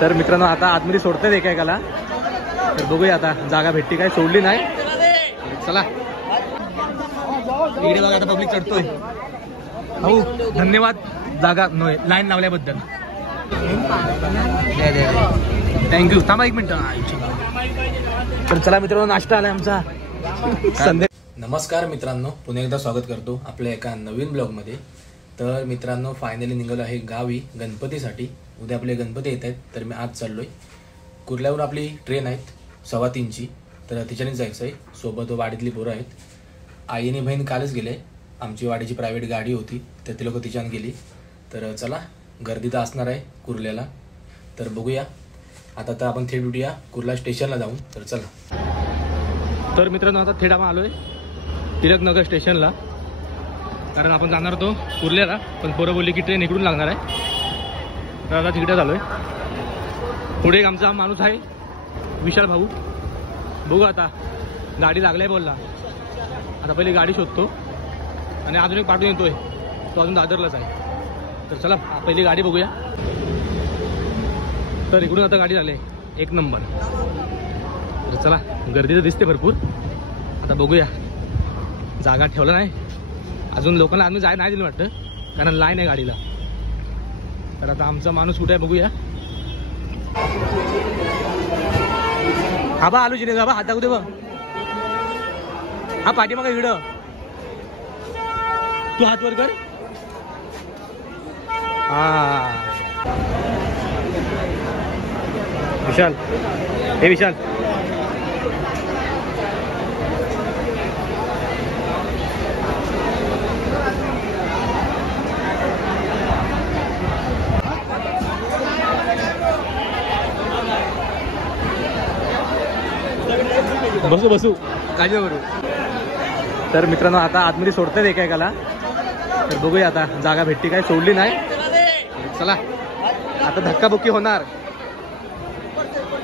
तर मित्रांनो आता आतमध्ये सोडतात एकाला, तर बघूया आता जागा भेटती काय, सोडली नाही. चला इकडे बघा आता पब्लिक चढतोय. हो धन्यवाद जागा लाईन लावल्याबद्दल, थँक्यू. थांबा एक मिनिट. तर चला मित्रांनो नाश्ता आलाय आमचा संध्या. नमस्कार मित्रांनो, पुन्हा एकदा स्वागत करतो आपल्या एका नवीन ब्लॉगमध्ये. तर मित्रांनो फायनली निघालो आहे गावी गणपतीसाठी. उद्या आपले गणपती येत आहेत, तर मी आज चाललोय कुर्ल्याहून. आपली ट्रेन आहेत 3:15ची, तर तिच्यानेच जायचं आहे. सोबत वाडीतली पोरं आहेत. आई आणि बहीण कालच गेले. आमची वाडीची प्रायव्हेट गाडी होती, तर ती लोक तिच्यानं गेली. तर चला गर्दी तर असणार आहे कुर्ल्याला, तर बघूया. आता तर आपण थेट उठूया कुर्ला स्टेशनला जाऊन. तर चला. तर मित्रांनो आता थेट आपण आलोय टिळकनगर स्टेशनला, कारण आपण जाणार होतो कुर्ल्याला, पण पोरं बोलली की ट्रेन इकडून लागणार आहे. तर आता तिकडे झालोय. पुढे एक आमचा माणूस आहे विशाल भाऊ. बघू आता गाडी लागलाय बोलला. आता पहिली गाडी शोधतो आणि अजून एक पाठवून येतोय, तो अजून दादरलाच आहे. तर चला पहिली गाडी बघूया. तर इकडून आता गाडी झाली एक नंबर. तर चला गर्दी तर दिसते भरपूर. आता बघूया, जागा ठेवला नाही अजून, लोकांना आम्ही जाय नाही दिलं वाटतं, कारण लाईन आहे गाडीला. तर आता आमचा माणूस कुठे आहे बघूया. हा बा आलू जिने, बा हात दाखवते बघ. हा पाठीमागे हिड, तू हात वर कर. हा विशाल, हे विशाल. बसू बसू काळजी करू. तर मित्रांनो आता आतमध्ये सोडतात एकाला, तर बघूया आता जागा भेटती काय, सोडली नाही. चला आता धक्काबुक्की होणार.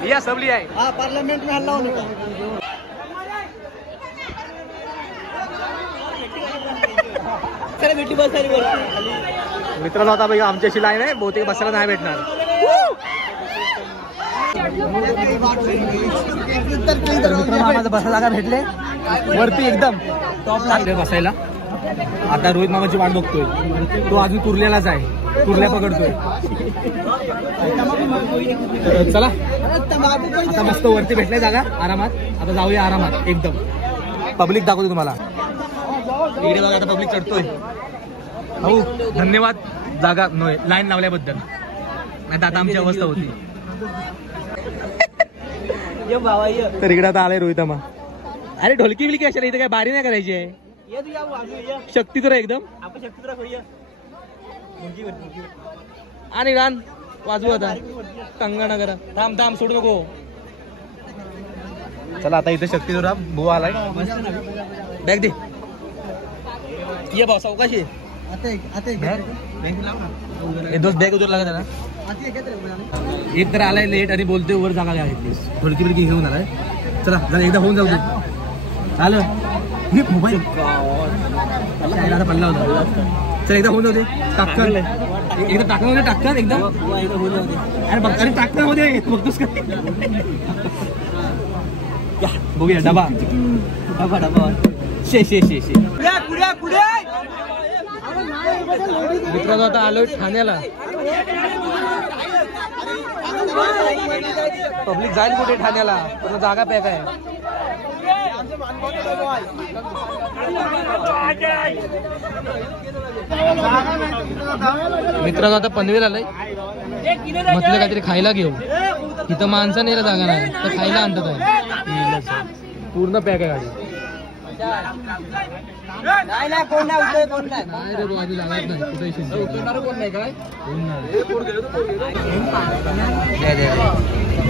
या सबली आहे पार्लमेंट में हल्ला होने का. मित्रांनो आता बघा आमच्याशी लाईन आहे, बहुतेक बसायला नाही भेटणार. मित्रांनो बसायला जागा भेटले वरती एकदम टॉपला बसायला. आता रोहित मामाची वाट बघतोय, तो अजून कुर्ल्यालाच आहे, कुर्ल्या पकडतोय. तर चला आता मस्त वरती भेटलाय जागा आरामात. आता जाऊया आरामात एकदम. पब्लिक दाखवतो तुम्हाला. इकडे बघा आता पब्लिक चढतोय. हो धन्यवाद जागा लाईन लावल्याबद्दल, नाही आता आमची अवस्था होती. तर इकडे आता आलाय रोहित मामा. अरे ढोलकी बिलकी असेल इथे, काय बारी नाही करायची आहे. शक्ती तर एकदम आणि गान वाजवू आता कंगना करा. थांब थांब सोडू नको. चला आता इथे शक्ती जोरा भाऊ आलाय. बॅग दे. ये भाऊ सावकाशी दोस्त बॅग उतर लागत ना. एक तर आलाय लेट आणि बोलतोय वर जागा घ्या प्लीज. ढोलकी बिलकी घेऊन आलाय. चला जरा एकदा होऊन जाऊ दे. चाल मोबाईल आता पडला होता. चल एकदा होऊन जाऊ दे. टाकन एकदा टाकन होते, टाकन एकदा होऊन जाऊ दे. अरे बघ अरे टाकन होते बघतोस का. बघूया डबा डबा डबा शे शे शे शे. मित्रांनो आता आलोय ठाण्याला. पब्लिक जाईल कुठे ठाण्याला, पण जागा पॅक आहे. मित्रांनो आता पनवेल आलंय. म्हटलं काहीतरी खायला घेऊ. इथं माणसं नाही जागा नाही, तर खायला आणतात आहे. पूर्ण पॅक आहे गाडी.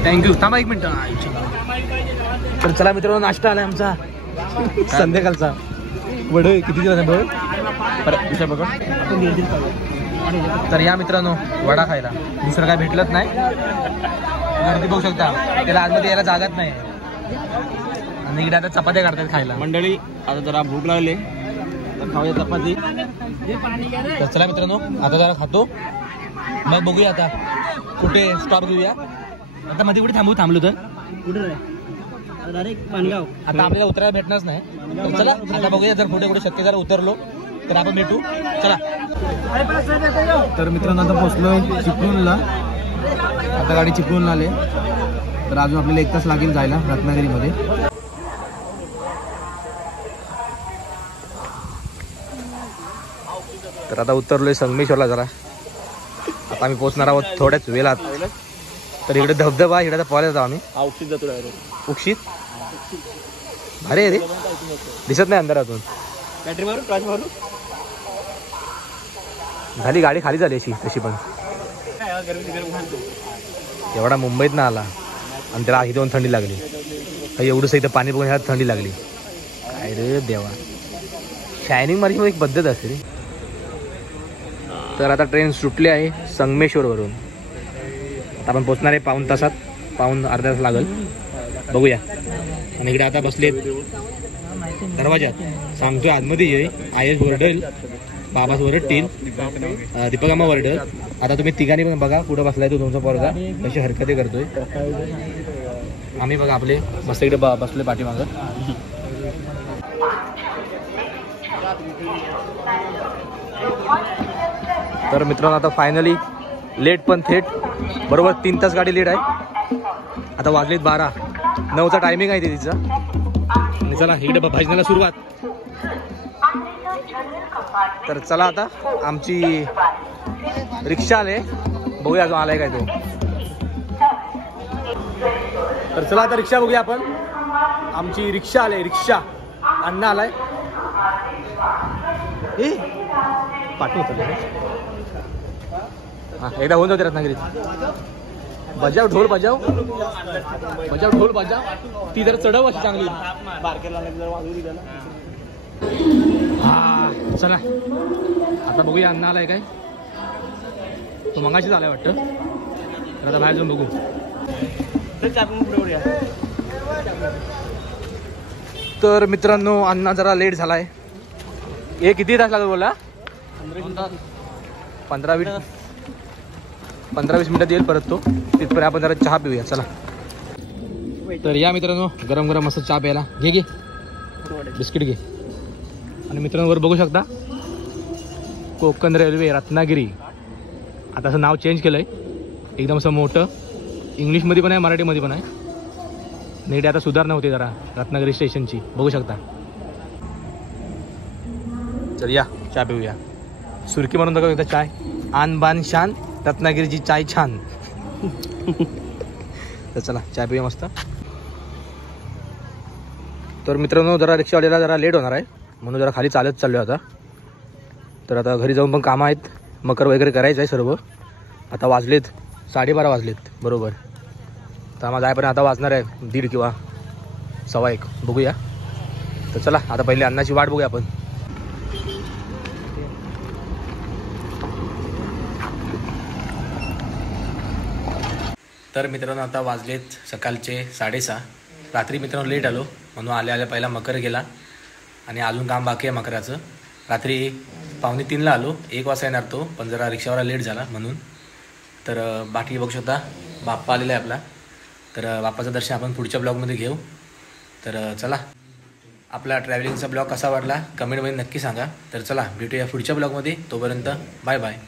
थँक्यू. थांबा एक मिनिट. तर चला मित्रांनो नाश्ता आलाय आमचा संध्याकाळचा. वड किती दिवस बघ. तर या मित्रांनो वडा खायला, दुसरं काय भेटलंच नाही. गर्दी बघू शकता, त्याला आतमध्ये यायला जागाच नाही. आणि इकडे आता चपात्या काढतात खायला. मंडळी आता जरा भूक लागली, खाऊया चपाती. तर चला मित्रांनो आता जरा खातो, मग बघूया आता कुठे स्टॉप घेऊया. आता मध्ये कुठे थांबलो तर कुठे डायरेक्ट मानगाव. आता आपल्याला उतरायला भेटणारच नाही. तर चला आता बघूया, जर कुठे कुठे शक्य झालं उतरलो तर आपण भेटू. चला. तर मित्रांनो आता पोहोचलोय चिपळूणला. आता गाडी चिपळूणला आले, तर अजून आपल्याला 1 तास लागेल जायला रत्नागिरीमध्ये. तर आता उतरलोय संगमेश्वरला. जरा आता आम्ही पोहोचणार आहोत थोड्याच वेळात. तर इकडे धबधबा, इकडे पॉले जाऊ आम्ही. औषध जातो डायरेक्ट. उक्षित अरे रे दिसत नाही अंधारातून. बॅटरी मारू, टॉर्च मारू. झाली गाडी खाली झाली अशी तशी. पण एवढा मुंबईत ना आला आणि त्याला इथे थंडी लागली. काही एवढंच इथं पाणी बघून ह्याला थंडी लागली. काय रे देवा, शायनिंग मार्ची एक पद्धत असते रे. तर आता ट्रेन सुटली आहे संगमेश्वरवरून. आता आपण पोचणार आहे पाऊण तासात, पाऊण अर्धा तास लागेल. बघूया. आणि इकडे आता बसलेत दरवाजात. सांगतोय आतमध्ये ये, आयस वरडेल, बाबास वरडतील, दीपक अम्मा वरडेल. आता तुम्ही तिघांनी पण बघा कुठं बसलाय तो तुमचा पोरगा, कशी हरकती करतोय. आम्ही बघा आपले मस्त इकडे बसलोय पाठीमागं. तर मित्रांनो आता फायनली लेट पण थेट बरोबर 3 तास गाडी लेट आहे. आता वाजलेत 12. 9चा टायमिंग आहे ते तिचा. आणि चला इकडे भाजण्याला सुरुवात. तर चला आता आमची रिक्षा आले, बघूया अजून आलाय काय तो. तर चला आता रिक्षा बघूया आपण. आमची रिक्षा आले, रिक्षा. अण्णा आलाय. ए पाठवतो हा एकदा होऊन जाते रत्नागिरीत. बजाव ढोल बजाव, बजाव ढोल बजाव. ती जरा चढव अशी चांगली. हा चला आता बघूया अण्णा आलाय काय. तो मगाशीच आलाय वाटतं. तर आता बाहेर जाऊन बघू. तर मित्रांनो अण्णा जरा लेट झालाय. हे किती तास लागेल बोला. 15-20 मिनिटात येईल परत तो. तिथपर्यंत आपण जरा चहा पिऊया. चला. तर या मित्रांनो गरम गरम मस्त चहा प्यायला. घे घे बिस्किट घे. आणि मित्रांनो वर बघू शकता कोकण रेल्वे रत्नागिरी. आता असं नाव चेंज केलंय, एकदम असं मोठं. इंग्लिशमध्ये पण आहे, मराठीमध्ये पण आहे. नीट आता सुधारणा होते जरा रत्नागिरी स्टेशनची, बघू शकता. चल या चहा पिऊया. सुरकी म्हणून बघा एकदा चाय. आन बान शान, रत्नागिरीची चाय छान. तर चला चहा पिऊया मस्त. तर मित्रांनो जरा रिक्षावाल्याला जरा लेट होणार आहे, म्हणून जरा खाली चालत चाललो आता. तर आता घरी जाऊन पण कामं आहेत, मकर वगैरे करायचं आहे सर्व. आता वाजलेत 12:30 वाजलेत बरोबर. तर आम्हाला जायपर्यंत आता वाजणार आहे 1:30 किंवा 1:15. बघूया. तर चला आता पहिले अन्नाची वाट बघूया आपण. तर मित्रांनो आता वाजलेत सकाळचे 6:30. रात्री मित्रांनो लेट आलो, म्हणून आल्या पहिला मकर गेला आणि अजून काम बाकी आहे मकराचं. रात्री 2:45 आलो, 1 वाजता येणार तो, पण जरा रिक्षावाला लेट झाला म्हणून. तर बाकी बघू शकता बाप्पा आलेला आहे आपला. तर बाप्पाचं दर्शन आपण पुढच्या ब्लॉगमध्ये घेऊ. तर चला आपला ट्रॅव्हलिंगचा ब्लॉग कसा वाटला कमेंटमध्ये नक्की सांगा. तर चला भेटूया पुढच्या ब्लॉगमध्ये. तोपर्यंत बाय बाय.